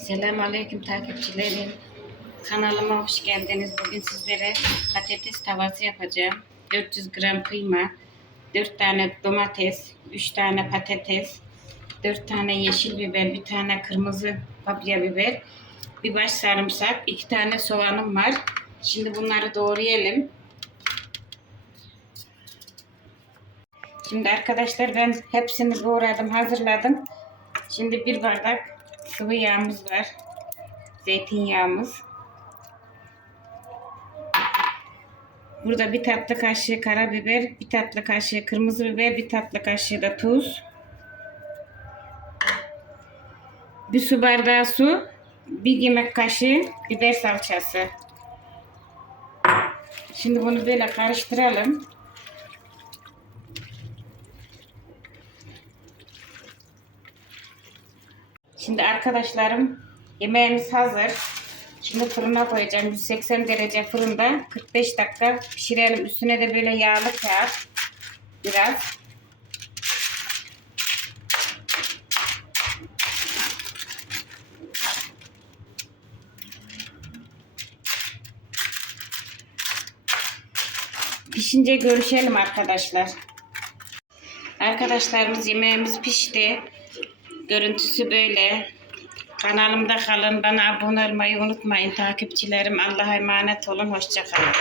Selamünaleyküm takipçilerim. Kanalıma hoş geldiniz. Bugün sizlere patates tavası yapacağım. 400 gram kıyma, 4 tane domates, 3 tane patates, 4 tane yeşil biber, bir tane kırmızı papya biber, bir baş sarımsak, 2 tane soğanım var. Şimdi bunları doğrayalım. Şimdi arkadaşlar ben hepsini doğradım, hazırladım. Şimdi bir bardak sıvı yağımız var. Zeytinyağımız. Burada bir tatlı kaşığı karabiber, bir tatlı kaşığı kırmızı biber, bir tatlı kaşığı da tuz. Bir su bardağı su, bir yemek kaşığı biber salçası. Şimdi bunu böyle karıştıralım. Şimdi arkadaşlarım yemeğimiz hazır. Şimdi fırına koyacağım. 180 derece fırında 45 dakika pişirelim. Üstüne de böyle yağlı kağıt biraz. Pişince görüşelim arkadaşlar. Arkadaşlarımız yemeğimiz pişti. Görüntüsü böyle. Kanalımda kalın. Bana abone olmayı unutmayın takipçilerim. Allah'a emanet olun. Hoşçakalın.